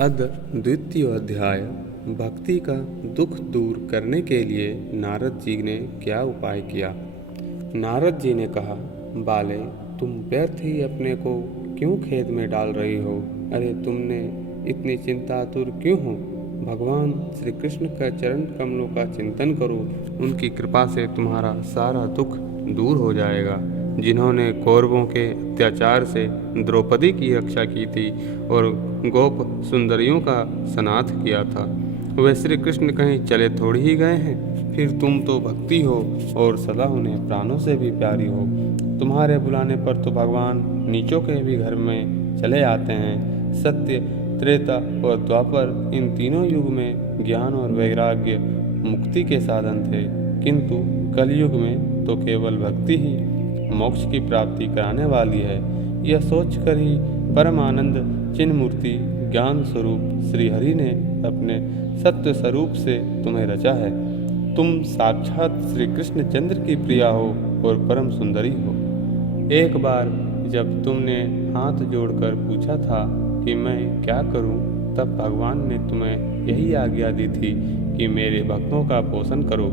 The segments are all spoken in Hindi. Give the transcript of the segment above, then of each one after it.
अद द्वितीय अध्याय। भक्ति का दुख दूर करने के लिए नारद जी ने क्या उपाय किया। नारद जी ने कहा, बाले, तुम व्यर्थ ही अपने को क्यों खेद में डाल रही हो। अरे तुमने इतनी चिंतातुर क्यों हो। भगवान श्री कृष्ण का चरण कमलों का चिंतन करो, उनकी कृपा से तुम्हारा सारा दुख दूर हो जाएगा। जिन्होंने कौरवों के अत्याचार से द्रौपदी की रक्षा की थी और गोप सुंदरियों का सनाथ किया था, वे श्री कृष्ण कहीं चले थोड़ी ही गए हैं। फिर तुम तो भक्ति हो और सदा उन्हें प्राणों से भी प्यारी हो। तुम्हारे बुलाने पर तो भगवान नीचों के भी घर में चले आते हैं। सत्य, त्रेता और द्वापर, इन तीनों युग में ज्ञान और वैराग्य मुक्ति के साधन थे, किंतु कलयुग में तो केवल भक्ति ही मोक्ष की प्राप्ति कराने वाली है। यह सोचकर ही परमानंद चिन्ह मूर्ति ज्ञान स्वरूप श्री हरि ने अपने सत्य स्वरूप से तुम्हें रचा है। तुम साक्षात श्री कृष्ण चंद्र की प्रिया हो और परम सुंदरी हो। एक बार जब तुमने हाथ जोड़कर पूछा था कि मैं क्या करूं, तब भगवान ने तुम्हें यही आज्ञा दी थी कि मेरे भक्तों का पोषण करो।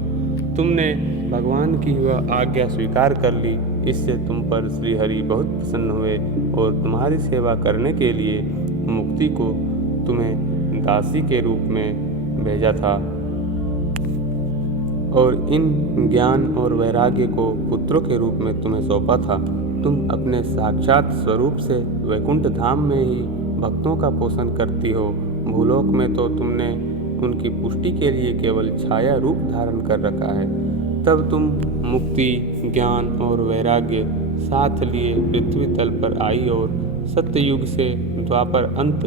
तुमने भगवान की वह आज्ञा स्वीकार कर ली। इससे तुम पर श्री हरि बहुत प्रसन्न हुए और तुम्हारी सेवा करने के लिए मुक्ति को तुम्हें दासी के रूप में भेजा था और इन ज्ञान और वैराग्य को पुत्रों के रूप में तुम्हें सौंपा था। तुम अपने साक्षात स्वरूप से वैकुंठ धाम में ही भक्तों का पोषण करती हो। भूलोक में तो तुमने उनकी पुष्टि के लिए केवल छाया रूप धारण कर रखा है। तब तुम मुक्ति, ज्ञान और वैराग्य साथ लिए पृथ्वी तल पर आई और सत्ययुग से द्वापर अंत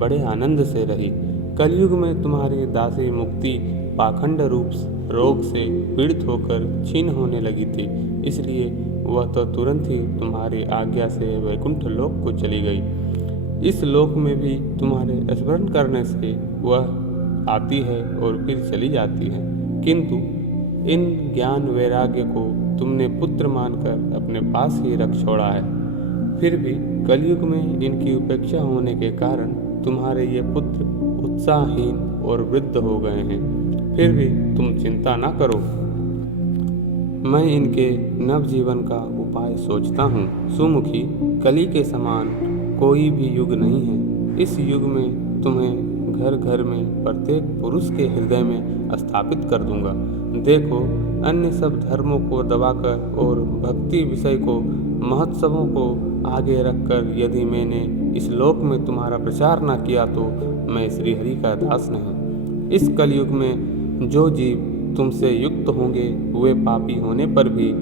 बड़े आनंद से रही। कलयुग में तुम्हारी दासी मुक्ति पाखंड रूप रोग से पीड़ित होकर क्षीण होने लगी थी, इसलिए वह तो तुरंत ही तुम्हारी आज्ञा से वैकुंठ लोक को चली गई। इस लोक में भी तुम्हारे स्मरण करने से वह आती है और फिर चली जाती है, किंतु इन ज्ञान वैराग्य को तुमने पुत्र मानकर अपने पास ही रख छोड़ा है। फिर भी कलयुग में इनकी उपेक्षा होने के कारण तुम्हारे ये पुत्र उत्साहहीन और वृद्ध हो गए हैं। फिर भी तुम चिंता ना करो, मैं इनके नवजीवन का उपाय सोचता हूँ। सुमुखी, कली के समान कोई भी युग नहीं है। इस युग में तुम्हें घर घर में प्रत्येक पुरुष के हृदय में स्थापित कर दूंगा। देखो, अन्य सब धर्मों को दबाकर और भक्ति विषय को, महोत्सवों को आगे रखकर यदि मैंने इस लोक में तुम्हारा प्रचार न किया तो मैं श्री हरि का दास नहीं। इस कलयुग में जो जीव तुमसे युक्त होंगे वे पापी होने पर भी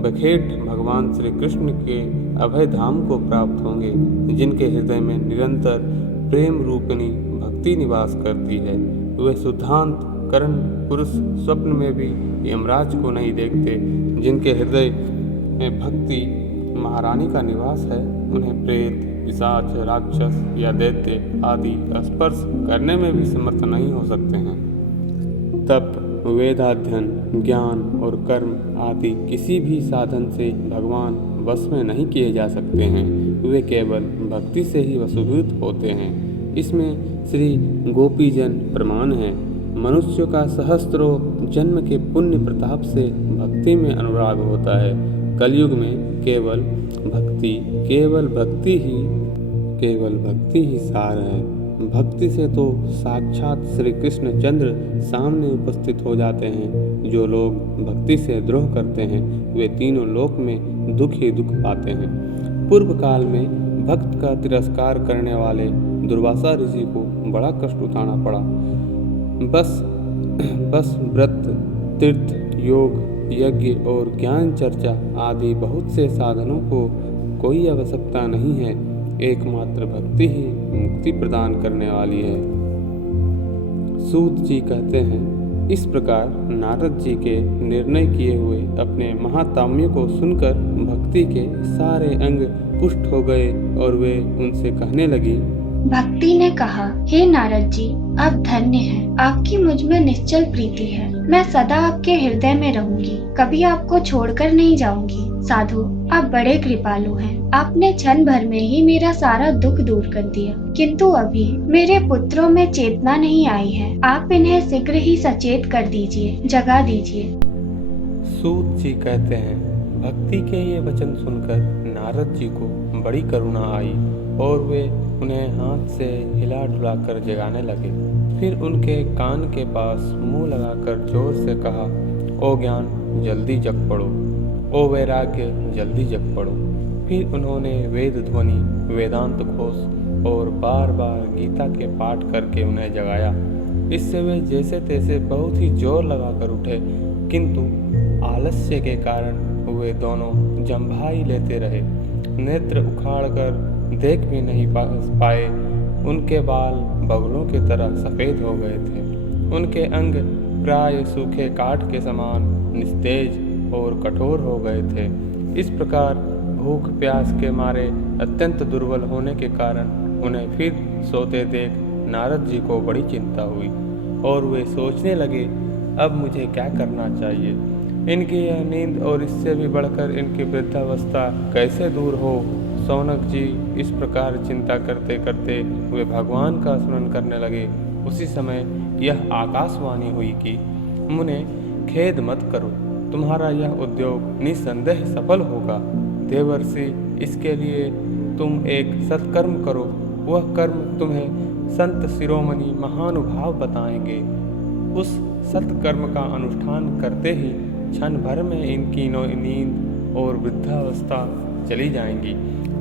बखेट भगवान श्री कृष्ण के अभय धाम को प्राप्त होंगे, जिनके हृदय में निरंतर प्रेम रूपिणी भक्ति निवास करती है। वे शुद्धांत करण पुरुष स्वप्न में भी यमराज को नहीं देखते। जिनके हृदय में भक्ति महारानी का निवास है, उन्हें प्रेत, पिशाच, राक्षस या दैत्य आदि स्पर्श करने में भी समर्थ नहीं हो सकते हैं। तप, वेदाध्ययन, ज्ञान और कर्म आदि किसी भी साधन से भगवान वश में नहीं किए जा सकते हैं। वे केवल भक्ति से ही वशीभूत होते हैं। इसमें श्री गोपीजन प्रमाण है। मनुष्य का सहस्त्रों जन्म के पुण्य प्रताप से भक्ति में अनुराग होता है। कलयुग में केवल भक्ति ही सार है। भक्ति से तो साक्षात श्री कृष्ण चंद्र सामने उपस्थित हो जाते हैं। जो लोग भक्ति से द्रोह करते हैं वे तीनों लोक में दुख ही दुख पाते हैं। पूर्व काल में भक्त का तिरस्कार करने वाले दुर्वासा ऋषि को बड़ा कष्ट उठाना पड़ा। बस व्रत, तीर्थ, योग, यज्ञ और ज्ञान चर्चा आदि बहुत से साधनों को कोई आवश्यकता नहीं है। एकमात्र भक्ति ही मुक्ति प्रदान करने वाली है। सूत जी कहते हैं, इस प्रकार नारद जी के निर्णय किए हुए अपने महात्म्य को सुनकर भक्ति के सारे अंग पुष्ट हो गए और वे उनसे कहने लगी। भक्ति ने कहा, हे नारद जी, आप धन्य हैं। आपकी मुझ में निश्चल प्रीति है। मैं सदा आपके हृदय में रहूंगी, कभी आपको छोड़कर नहीं जाऊंगी। साधु, आप बड़े कृपालु हैं। आपने क्षण भर में ही मेरा सारा दुख दूर कर दिया। किंतु अभी मेरे पुत्रों में चेतना नहीं आई है। आप इन्हें शीघ्र ही सचेत कर दीजिए, जगा दीजिए। सूत जी कहते हैं, भक्ति के ये वचन सुनकर नारद जी को बड़ी करुणा आई और वे उन्हें हाथ से हिला डुला कर जगाने लगे। फिर उनके कान के पास मुंह लगाकर जोर से कहा, ओ ज्ञान जल्दी जग पड़ो, ओ वैराग्य जल्दी जग पड़ो। फिर उन्होंने वेद ध्वनि, वेदांत घोष और बार बार गीता के पाठ करके उन्हें जगाया। इससे वे जैसे तैसे बहुत ही जोर लगाकर उठे, किंतु आलस्य के कारण वे दोनों जम्भाई लेते रहे। नेत्र उखाड़कर देख भी नहीं पाए। उनके बाल बगुलों की तरह सफ़ेद हो गए थे। उनके अंग प्राय सूखे काठ के समान निस्तेज और कठोर हो गए थे। इस प्रकार भूख प्यास के मारे अत्यंत दुर्बल होने के कारण उन्हें फिर सोते देख नारद जी को बड़ी चिंता हुई और वे सोचने लगे, अब मुझे क्या करना चाहिए। इनकी यह नींद और इससे भी बढ़कर इनकी वृद्धावस्था कैसे दूर हो। शौनक जी इस प्रकार चिंता करते करते वे भगवान का स्मरण करने लगे। उसी समय यह आकाशवाणी हुई कि मुने खेद मत करो, तुम्हारा यह उद्योग निसंदेह सफल होगा। देवर्षि, इसके लिए तुम एक सत्कर्म करो। वह कर्म तुम्हें संत शिरोमणि महानुभाव बताएंगे। उस सत्कर्म का अनुष्ठान करते ही क्षण भर में इनकी नींद और वृद्धावस्था चली जाएंगी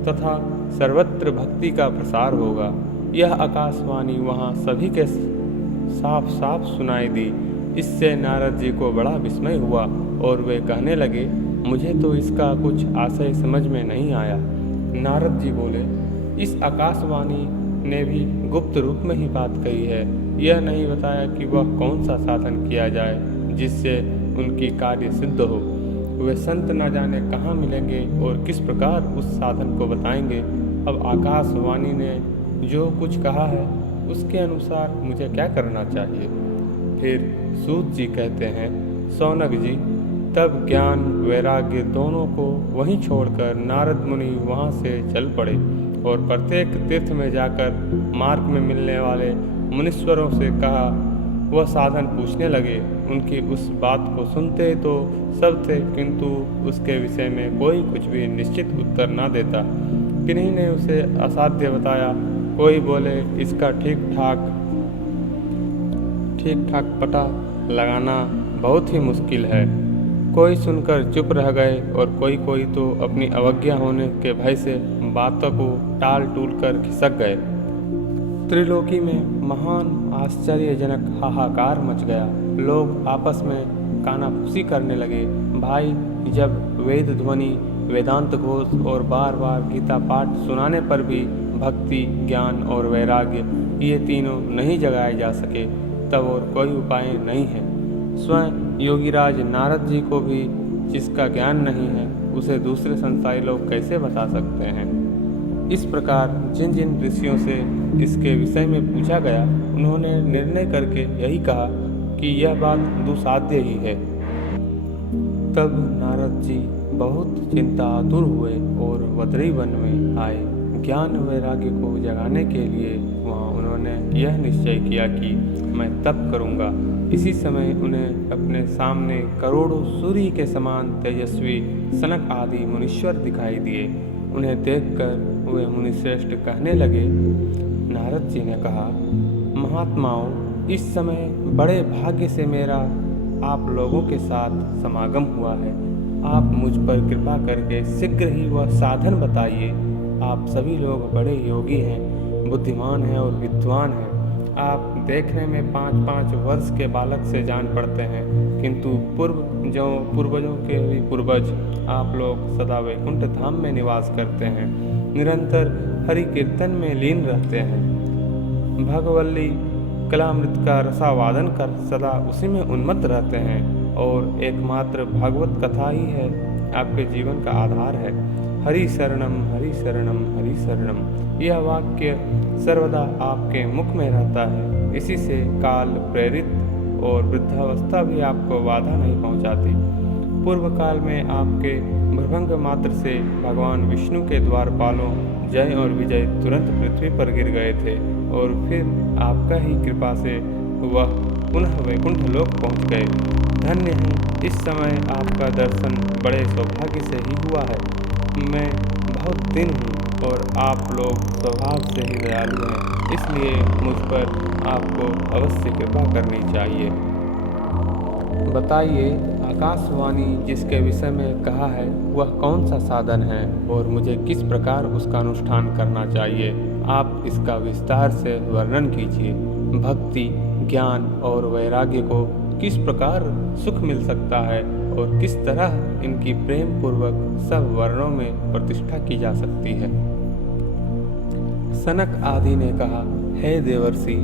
तथा सर्वत्र भक्ति का प्रसार होगा। यह आकाशवाणी वहाँ सभी के साफ साफ सुनाई दी। इससे नारद जी को बड़ा विस्मय हुआ और वे कहने लगे, मुझे तो इसका कुछ आशय समझ में नहीं आया। नारद जी बोले, इस आकाशवाणी ने भी गुप्त रूप में ही बात कही है। यह नहीं बताया कि वह कौन सा साधन किया जाए जिससे उनकी कार्य सिद्ध हो। वे संत न जाने कहाँ मिलेंगे और किस प्रकार उस साधन को बताएंगे। अब आकाशवाणी ने जो कुछ कहा है उसके अनुसार मुझे क्या करना चाहिए। फिर सूत जी कहते हैं, शौनक जी, तब ज्ञान वैराग्य दोनों को वहीं छोड़कर नारद मुनि वहाँ से चल पड़े और प्रत्येक तीर्थ में जाकर मार्ग में मिलने वाले मुनीश्वरों से कहा। वह साधन पूछने लगे। उनकी उस बात को सुनते तो सब थे, किंतु उसके विषय में कोई कुछ भी निश्चित उत्तर ना देता। किन्हीं ने उसे असाध्य बताया, कोई बोले इसका ठीक ठाक पता लगाना बहुत ही मुश्किल है। कोई सुनकर चुप रह गए और कोई तो अपनी अवज्ञा होने के भय से बातों को टाल टूल कर खिसक गए। त्रिलोकी में महान आश्चर्यजनक हाहाकार मच गया। लोग आपस में कानाफूसी करने लगे। भाई, जब वेद ध्वनि, वेदांत घोष और बार बार गीता पाठ सुनाने पर भी भक्ति, ज्ञान और वैराग्य ये तीनों नहीं जगाए जा सके, तब और कोई उपाय नहीं है। स्वयं योगीराज नारद जी को भी जिसका ज्ञान नहीं है उसे दूसरे संसारी लोग कैसे बता सकते हैं। इस प्रकार जिन जिन ऋषियों से इसके विषय में पूछा गया, उन्होंने निर्णय करके यही कहा कि यह बात दुसाध्य ही है। तब नारद जी बहुत चिंतातुर हुए और बद्री वन में आए। ज्ञान वैराग्य को जगाने के लिए वहाँ उन्होंने यह निश्चय किया कि मैं तप करूँगा। इसी समय उन्हें अपने सामने करोड़ों सूर्य के समान तेजस्वी सनक आदि मुनीश्वर दिखाई दिए। उन्हें देखकर वे मुनिश्रेष्ठ कहने लगे। नारद जी ने कहा, महात्माओं, इस समय बड़े भाग्य से मेरा आप लोगों के साथ समागम हुआ है। आप मुझ पर कृपा करके शीघ्र ही वह साधन बताइए। आप सभी लोग बड़े योगी हैं, बुद्धिमान हैं और विद्वान हैं। आप देखने में 5-5 वर्ष के बालक से जान पड़ते हैं, किंतु पूर्वजों के भी पूर्वज आप लोग सदा वैकुंठ धाम में निवास करते हैं, निरंतर हरि कीर्तन में लीन रहते हैं, भगवल्ली कलामृत का रसावादन कर सदा उसी में उन्मत्त रहते हैं और एकमात्र भागवत कथा ही है आपके जीवन का आधार है। हरि शरणम हरि शरणम हरि शरणम, यह वाक्य सर्वदा आपके मुख में रहता है। इसी से काल प्रेरित और वृद्धावस्था भी आपको बाधा नहीं पहुंचाती। पूर्व काल में आपके भ्रभंग मात्र से भगवान विष्णु के द्वारपालों जय और विजय तुरंत पृथ्वी पर गिर गए थे और फिर आपका ही कृपा से वह पुनः वैकुंठ लोक पहुँच गए। धन्य हैं, इस समय आपका दर्शन बड़े सौभाग्य से ही हुआ है। मैं बहुत दिन हूँ और आप लोग स्वभाव से ही दयालु हैं, इसलिए मुझ पर आपको अवश्य कृपा करनी चाहिए। बताइए, आकाशवाणी जिसके विषय में कहा है वह कौन सा साधन है और मुझे किस प्रकार उसका अनुष्ठान करना चाहिए? आप इसका विस्तार से वर्णन कीजिए। भक्ति, ज्ञान और वैराग्य को किस प्रकार सुख मिल सकता है और किस तरह इनकी प्रेम पूर्वक सब वर्णों में प्रतिष्ठा की जा सकती है? सनक आदि ने कहा, हे देवर्षि,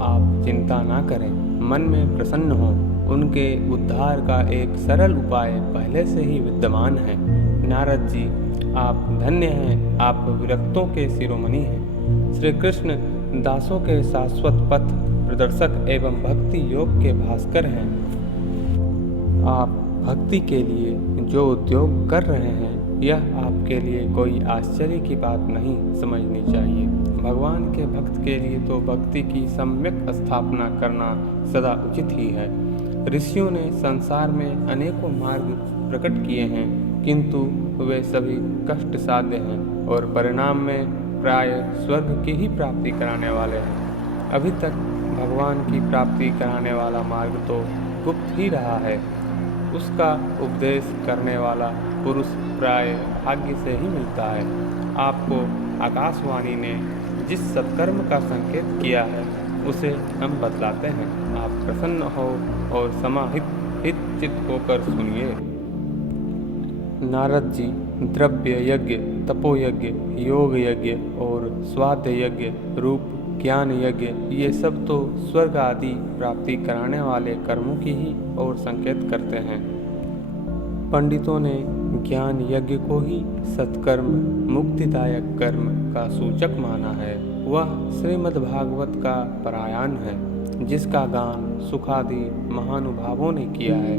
आप चिंता ना करें, मन में प्रसन्न हो। उनके उद्धार का एक सरल उपाय पहले से ही विद्यमान है। नारद जी, आप धन्य हैं, आप विरक्तों के शिरोमणि हैं, श्री कृष्ण दासों के शाश्वत पथ प्रदर्शक एवं भक्ति योग के भास्कर हैं। आप भक्ति के लिए जो उद्योग कर रहे हैं यह आपके लिए कोई आश्चर्य की बात नहीं समझनी चाहिए। भगवान के भक्त के लिए तो भक्ति की सम्यक स्थापना करना सदा उचित ही है। ऋषियों ने संसार में अनेकों मार्ग प्रकट किए हैं, किंतु वे सभी कष्ट साध्य हैं और परिणाम में प्राय स्वर्ग की ही प्राप्ति कराने वाले हैं। अभी तक भगवान की प्राप्ति कराने वाला मार्ग तो गुप्त ही रहा है। उसका उपदेश करने वाला पुरुष प्राय भाग्य से ही मिलता है। आपको आकाशवाणी ने जिस सत्कर्म का संकेत किया है उसे हम बतलाते हैं। आप प्रसन्न हो और समाहित चित्त होकर सुनिए। नारद जी, द्रव्य यज्ञ, तपो यज्ञ, योग यज्ञ और स्वाध्याय यज्ञ, रूप ज्ञान यज्ञ, ये सब तो स्वर्ग आदि प्राप्ति कराने वाले कर्मों की ही ओर संकेत करते हैं। पंडितों ने ज्ञान यज्ञ को ही सत्कर्म, मुक्तिदायक कर्म का सूचक माना है। वह श्रीमद्भागवत का पारायण है, जिसका गान सुखादि महानुभावों ने किया है।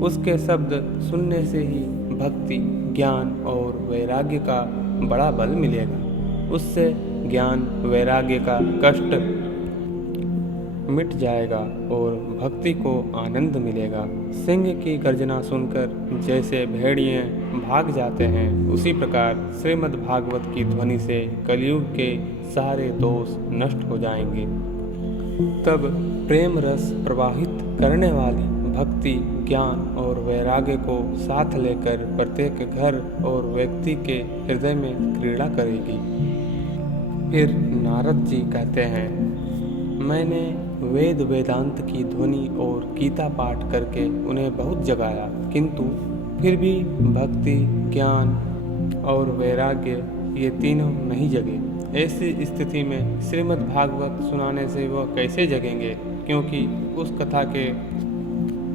उसके शब्द सुनने से ही भक्ति, ज्ञान और वैराग्य का बड़ा बल मिलेगा। उससे ज्ञान वैराग्य का कष्ट मिट जाएगा और भक्ति को आनंद मिलेगा। सिंह की गर्जना सुनकर जैसे भेड़िए भाग जाते हैं, उसी प्रकार श्रीमद्भागवत की ध्वनि से कलयुग के सारे दोष नष्ट हो जाएंगे। तब प्रेम रस प्रवाहित करने वाली भक्ति, ज्ञान और वैराग्य को साथ लेकर प्रत्येक घर और व्यक्ति के हृदय में क्रीड़ा करेगी। फिर नारद जी कहते हैं, मैंने वेद वेदांत की ध्वनि और गीता पाठ करके उन्हें बहुत जगाया, किंतु फिर भी भक्ति, ज्ञान और वैराग्य ये तीनों नहीं जगे। ऐसी स्थिति में श्रीमद्भागवत सुनाने से वह कैसे जगेंगे, क्योंकि उस कथा के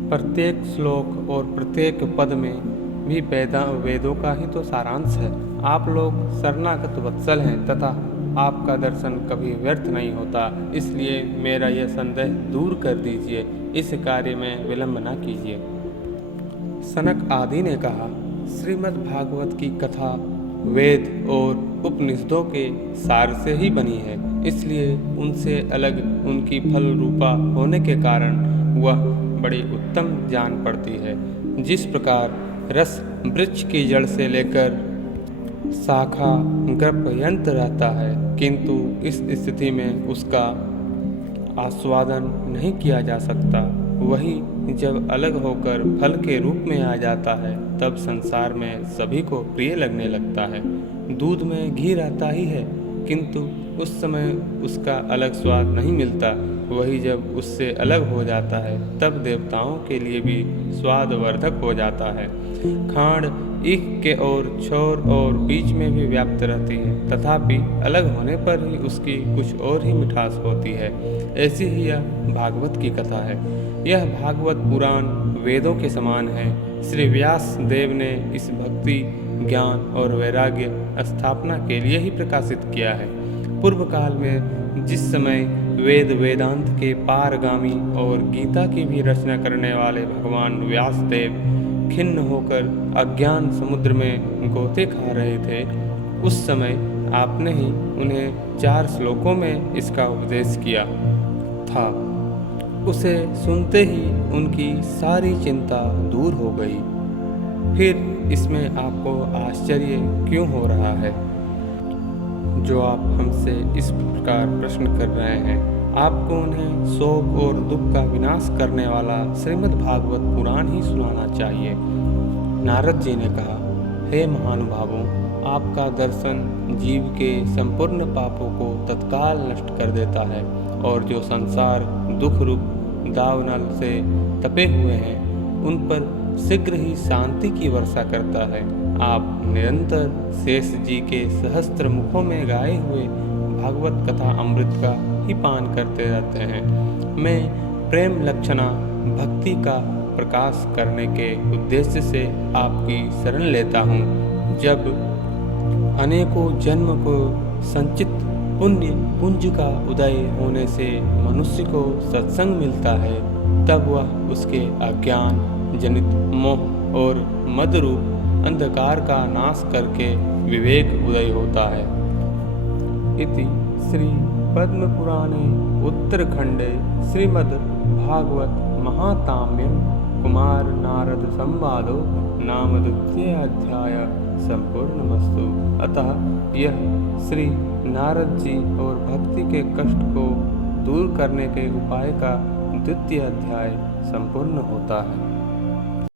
प्रत्येक श्लोक और प्रत्येक पद में भी वेदों का ही तो सारांश है। आप लोग शरणागत वत्सल हैं तथा आपका दर्शन कभी व्यर्थ नहीं होता, इसलिए मेरा यह संदेह दूर कर दीजिए। इस कार्य में विलंब न कीजिए। सनक आदि ने कहा, श्रीमद्भागवत की कथा वेद और उपनिषदों के सार से ही बनी है, इसलिए उनसे अलग उनकी फल रूपा होने के कारण वह बड़ी उत्तम जान पड़ती है। जिस प्रकार रस वृक्ष की जड़ से लेकर शाखा गर्भयंत्र रहता है, किंतु इस स्थिति में उसका आस्वादन नहीं किया जा सकता, वही जब अलग होकर फल के रूप में आ जाता है तब संसार में सभी को प्रिय लगने लगता है। दूध में घी रहता ही है, किंतु उस समय उसका अलग स्वाद नहीं मिलता, वही जब उससे अलग हो जाता है तब देवताओं के लिए भी स्वादवर्धक हो जाता है। खांड ईख के और छोर और बीच में भी व्याप्त रहती है, तथापि अलग होने पर ही उसकी कुछ और ही मिठास होती है। ऐसी ही यह भागवत की कथा है। यह भागवत पुराण वेदों के समान है। श्री व्यास देव ने इस भक्ति, ज्ञान और वैराग्य स्थापना के लिए ही प्रकाशित किया है। पूर्व काल में जिस समय वेद वेदांत के पारगामी और गीता की भी रचना करने वाले भगवान व्यासदेव खिन्न होकर अज्ञान समुद्र में गोते खा रहे थे, उस समय आपने ही उन्हें 4 श्लोकों में इसका उपदेश किया था। उसे सुनते ही उनकी सारी चिंता दूर हो गई। फिर इसमें आपको आश्चर्य क्यों हो रहा है जो आप हमसे इस प्रकार प्रश्न कर रहे हैं? आपको उन्हें शोक और दुख का विनाश करने वाला श्रीमद् भागवत पुराण ही सुनाना चाहिए। नारद जी ने कहा, हे महानुभावों, आपका दर्शन जीव के संपूर्ण पापों को तत्काल नष्ट कर देता है और जो संसार दुख रूप दावानल से तपे हुए हैं उन पर शीघ्र ही शांति की वर्षा करता है। आप निरंतर शेष जी के सहस्त्र मुखों में गाए हुए भागवत कथा अमृत का ही पान करते रहते हैं। मैं प्रेम लक्षणा भक्ति का प्रकाश करने के उद्देश्य से आपकी शरण लेता हूँ। जब अनेकों जन्म को संचित पुण्य पुंज का उदय होने से मनुष्य को सत्संग मिलता है, तब वह उसके अज्ञान जनित मोह और मद रूप अंधकार का नाश करके विवेक उदय होता है। इति श्री पद्म पुराणे उत्तरखंडे श्रीमद् भागवत महात्म्यं कुमार नारद संवादो नाम द्वितीय अध्याय संपूर्णमस्तु। अतः यह श्री नारद जी और भक्ति के कष्ट को दूर करने के उपाय का द्वितीय अध्याय संपूर्ण होता है।